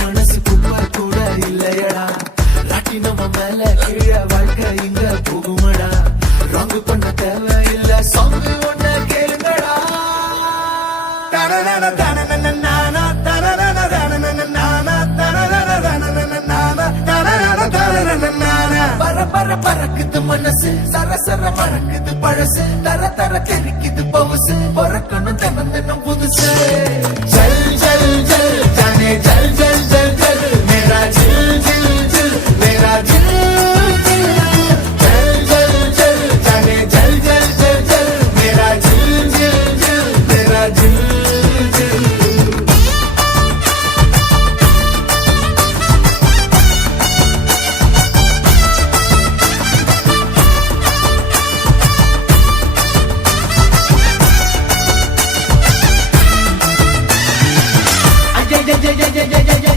மனசு குப்பை கூட இல்லையடா ராட்டி நம்ம மேல கீழ வாழ்க்கை இங்க போகுமடா ராங்கு பண்ண தேவையில்ல சாங் ஒண்ண கேளுங்கடா தரனன தரனன நானா தரனன தரனன நானா தரனன தரனன நானா தரனன தரனன நானா பர பறக்குது மனசு சர சர மறக்குது பழசு தர தர தெரிக்குது பவுசு பொறக்கணும் தினம் தினம் புதுசு ஜல் ஜல் ஜல் ஜானே ஜல் ஜல் ஜல் ஜல் மேரா ஜில் ஜில் ஜில் மேரா ஜில் ஜில் ஜல் ஜல் ஜல் ஜானே ஜல் ஜல் ஜல் ஜல் மேரா ஜில் ஜில் ஜில் மேரா ஜில் ஜில் yeah, yeah, yeah, yeah, yeah, yeah.